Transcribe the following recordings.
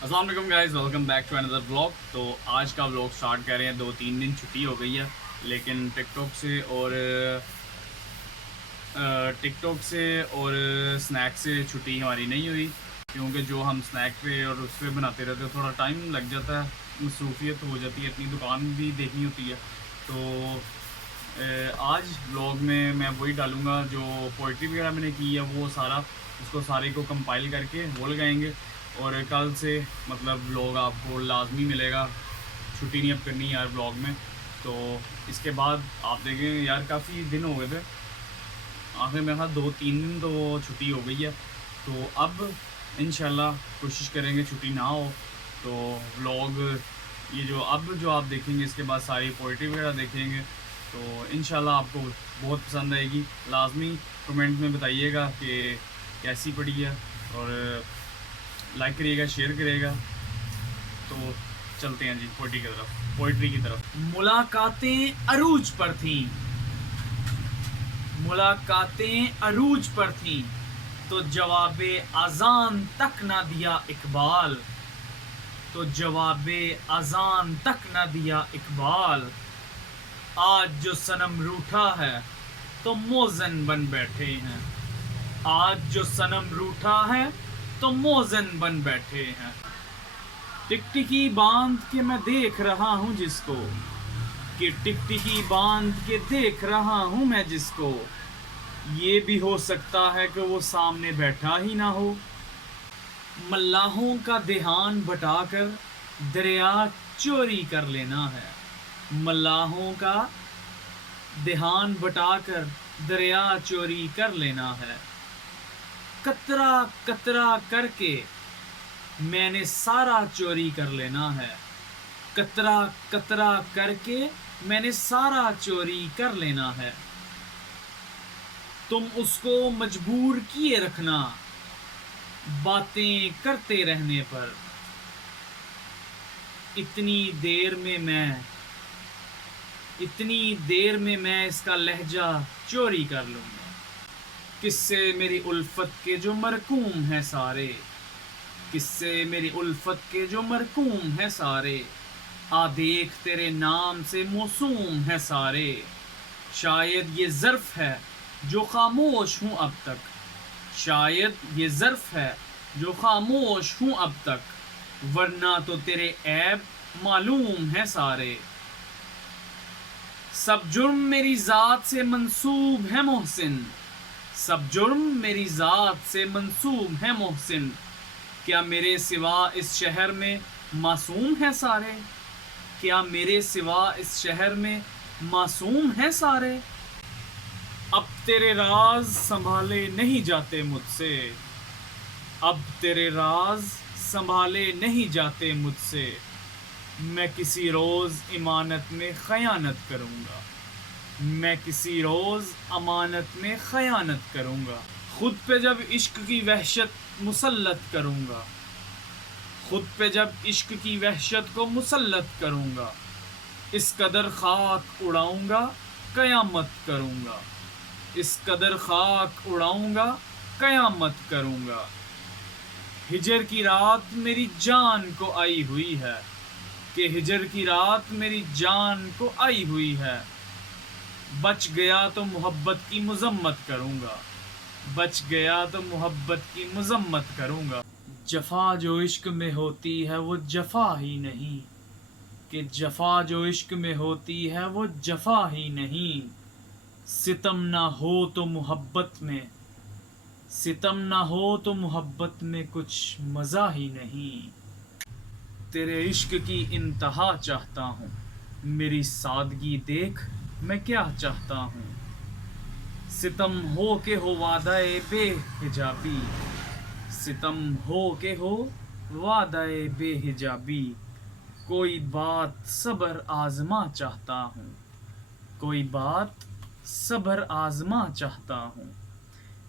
अस्सलाम वालेकुम guys, welcome back to another vlog. तो आज का व्लॉग स्टार्ट कर रहे हैं। 2-3 दिन छुट्टी हो गई है, लेकिन टिकटॉक से और स्नैक से छुट्टी हमारी नहीं हुई, क्योंकि जो हम स्नैक पे और उस पर बनाते रहते हैं थोड़ा टाइम लग जाता है, मसरूफियत हो जाती है, अपनी दुकान भी देखनी होती है। तो आज व्लॉग में मैं वही डालूँगा जो पोइट्री वगैरह मैंने की है, वो सारा उसको सारे को कंपाइल करके वो लगाएंगे। और कल से मतलब व्लॉग आपको लाजमी मिलेगा, छुट्टी नहीं अब करनी यार व्लॉग में। तो इसके बाद आप देखें यार, काफ़ी दिन हो गए थे, आखिर मेरे ख्याल 2-3 दिन तो छुट्टी हो गई है। तो अब इंशाल्लाह कोशिश करेंगे छुट्टी ना हो। तो व्लॉग ये जो आप देखेंगे, इसके बाद सारी पोइट्री वगैरह देखेंगे, तो इंशाल्लाह आपको बहुत पसंद आएगी। लाजमी कमेंट में बताइएगा कि कैसी पड़ी है, और लाइक करिएगा, शेयर करिएगा। तो चलते हैं जी पोइट्री की तरफ। मुलाकातें अरूज पर थीं, मुलाकातें अरूज पर थीं, तो जवाबे अजान तक न दिया इकबाल, तो जवाबे अजान तक न दिया इकबाल। आज जो सनम रूठा है तो मोज़न बन बैठे हैं, आज जो सनम रूठा है तो मोज़न बन बैठे हैं। टिकटिकी बांध के मैं देख रहा हूँ जिसको, कि टिकटिकी बांध के देख रहा हूँ मैं जिसको, ये भी हो सकता है कि वो सामने बैठा ही ना हो। मल्लाहों का देहान बटाकर दरिया चोरी कर लेना है, मल्लाहों का देहान बटाकर दरिया चोरी कर लेना है। कतरा कतरा करके मैंने सारा चोरी कर लेना है, कतरा कतरा करके मैंने सारा चोरी कर लेना है। तुम उसको मजबूर किए रखना बातें करते रहने पर, इतनी देर में मैं इसका लहजा चोरी कर लूँगा। किस्से मेरी उल्फत के जो मरकूम हैं सारे, किस्से मेरी उल्फत के जो मरकूम हैं सारे, आ देख तेरे नाम से मौसूम हैं सारे। शायद ये ज़र्फ़ है जो खामोश हूँ अब तक, शायद ये ज़र्फ़ है जो खामोश हूँ अब तक, वरना तो तेरे ऐब मालूम हैं सारे। सब जुर्म मेरी ज़ात से मंसूब है मोहसिन, सब जुर्म मेरी ज़ात से मंसूब है मोहसिन। क्या मेरे सिवा इस शहर में मासूम हैं सारे, क्या मेरे सिवा इस शहर में मासूम हैं सारे। अब तेरे राज संभाले नहीं जाते मुझसे, अब तेरे राज संभाले नहीं जाते मुझसे। मैं किसी रोज़ इमानत में ख़यानत करूँगा, मैं किसी रोज़ अमानत में ख़यानत करूँगा। खुद पे जब इश्क की वहशत मुसल्लत करूँगा, खुद पे जब इश्क की वहशत को मुसल्लत करूँगा, इस कदर खाक उड़ाऊँगा क़यामत करूँगा, इस कदर खाक उड़ाऊँगा क़यामत करूँगा। हिजर की रात मेरी जान को आई हुई है, कि हिजर की रात मेरी जान को आई हुई है। बच गया तो मोहब्बत की मज़म्मत करूँगा, बच गया तो मोहब्बत की मज़म्मत करूँगा। जफ़ा जो इश्क में होती है वो जफ़ा ही नहीं, कि जफ़ा जो इश्क में होती है वो जफ़ा ही नहीं। सितम ना हो तो मोहब्बत में, सितम ना हो तो मोहब्बत में कुछ मज़ा ही नहीं। तेरे इश्क की इंतहा चाहता हूँ, मेरी सादगी देख मैं क्या चाहता हूँ। सितम हो के हो वादाए बेहिजाबी, सितम हो के हो वादाए बेहिजाबी। कोई बात सब्र आज़मा चाहता हूँ, कोई बात सब्र आज़मा चाहता हूँ।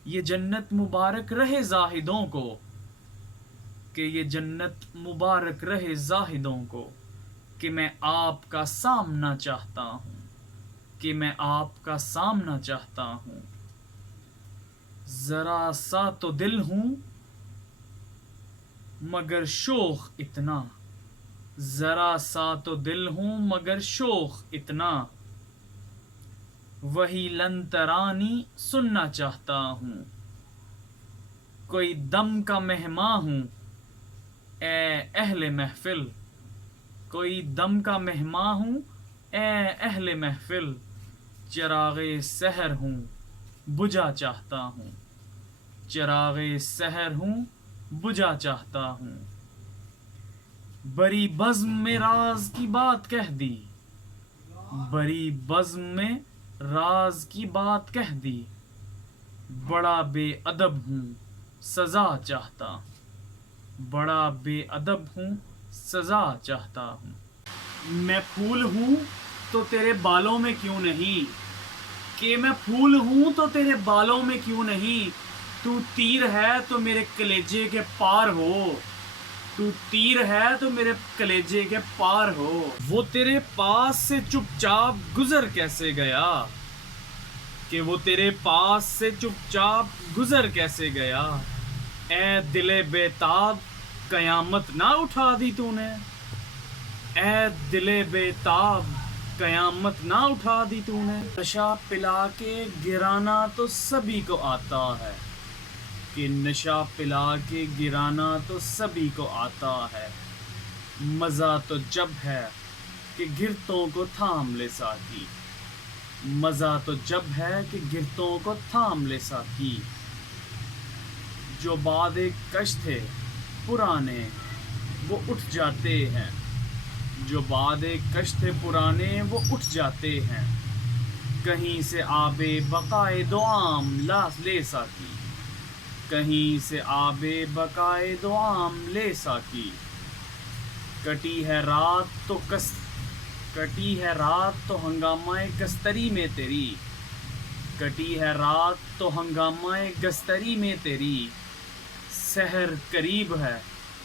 ये जन्नत मुबारक रहे ज़ाहिदों को, कि ये जन्नत मुबारक रहे ज़ाहिदों को, कि मैं आपका सामना चाहता हूँ, कि मैं आपका सामना चाहता हूँ। ज़रा सा तो दिल हूँ, مگر شوخ اتنا، ذرا سا تو دل ہوں مگر شوخ اتنا، وہی لن ترانی سننا چاہتا ہوں، کوئی دم کا مہماں ہوں اے اہل محفل، کوئی دم کا مہماں ہوں اے اہل محفل، چراغ سحر ہوں بجھا چاہتا ہوں، چراغ سحر ہوں بجھا چاہتا ہوں، بری بزم میں راز کی بات کہہ دی، بری بزم میں راز کی بات کہہ دی، بڑا بے ادب ہوں سزا چاہتا ہوں، بڑا بے ادب ہوں سزا چاہتا ہوں، میں پھول ہوں تو تیرے بالوں میں کیوں نہیں، کہ میں پھول ہوں تو تیرے بالوں میں کیوں نہیں، تو تیر ہے تو میرے کلیجے کے پار ہو، تو تیر ہے تو میرے کلیجے کے پار ہو، وہ تیرے پاس سے چپ چاپ گزر کیسے گیا، کہ وہ تیرے پاس سے چپ چاپ گزر کیسے گیا، اے دل بے تاب قیامت نہ اٹھا دی تو نے، اے دل بے تاب قیامت نہ اٹھا دی تو نے، نشہ پلا کے گرانا تو سبھی کو آتا ہے، کہ نشہ پلا کے گرانا تو سبھی کو آتا ہے، مزہ تو جب ہے کہ گرتوں کو تھام لے ساقی، مزہ تو جب ہے کہ گرتوں کو تھام لے ساقی، جو باد کش تھے پرانے وہ اٹھ جاتے ہیں، جو باد کش تھے پرانے وہ اٹھ جاتے ہیں، کہیں سے آب بقائے دو عام لے ساقی، کہیں سے آب بقائے دو عام لے ساقی، کٹی ہے رات تو ہنگامہ گستری میں تیری، کٹی ہے رات تو ہنگامہ گستری میں تیری، سحر قریب ہے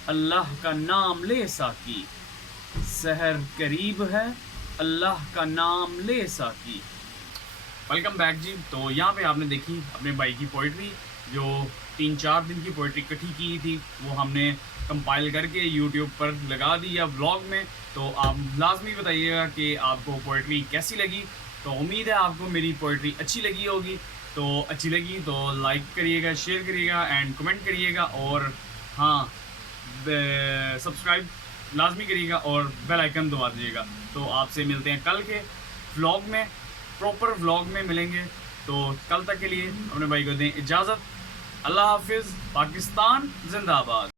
اللہ کا نام لے ساقی، سحر قریب ہے اللہ کا نام لے ساقی۔ ویلکم بیک جی۔ تو یہاں پہ آپ نے دیکھی اپنے بھائی کی پوئٹری، جو 3-4 دن کی پوئٹری اکٹھی کی تھی، وہ ہم نے کمپائل کر کے یوٹیوب پر لگا دی یا ولاگ میں، تو آپ لازمی بتائیے گا کہ آپ کو پوئٹری کیسی لگی۔ تو امید ہے آپ کو میری پوئٹری اچھی لگی ہوگی، تو اچھی لگی تو لائک کریے گا، شیئر کریے گا اینڈ کمنٹ کریے گا، اور ہاں سبسکرائب لازمی کریے گا اور بیل آئیکن دبا دیجیے گا۔ تو آپ سے ملتے ہیں کل کے ولاگ میں، پراپر ولاگ میں ملیں گے۔ تو کل تک کے لیے اپنے بھائی کو دیں اجازت۔ اللہ حافظ۔ پاکستان زندہ باد۔